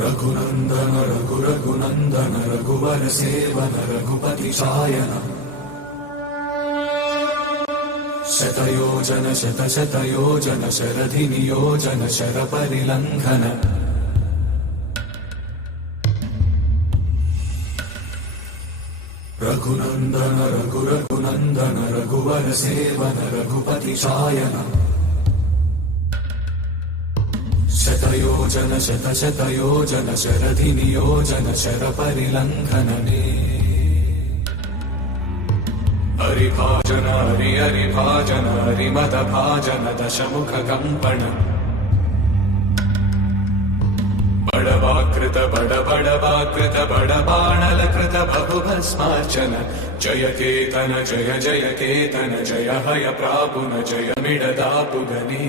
रघुनंदन रघुनंदन रघुवर seven Raghupati चायन शतयोजन शतशतयोजन शरधि नियोजन sir परिलंघन Raghunandan Raghunandan रघुवर seven Raghupati चायन शतयोजन शतशतयोजन शरधि नियोजन sir परिलंघनने हरिभाजन हरिभाजन हरिमद भाजन दशमुख कंपन बड़वाकृत बड़वाकृत बड़बाणलकृत बहुभस्मार्चन जय केतन जय हय प्रापुन जय मिडदापुगने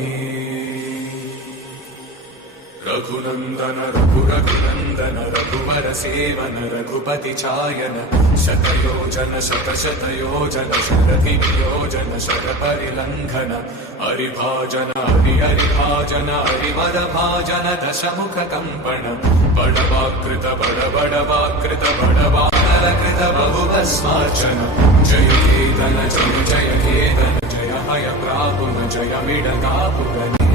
रघुनंदन रघुनंदन रघुवर सेवन रघुपति चायन शतयोजन शतशतयोजन शरधि नियोजन शर परिलंघन हरिभाजन हरिभाजन हरिमद भाजन दशमुख कंपन बड़वाकृत बड़बाणलकृत बहुभस्मार्चन जय केतन जय हय प्रापुन जय मिडदापुगने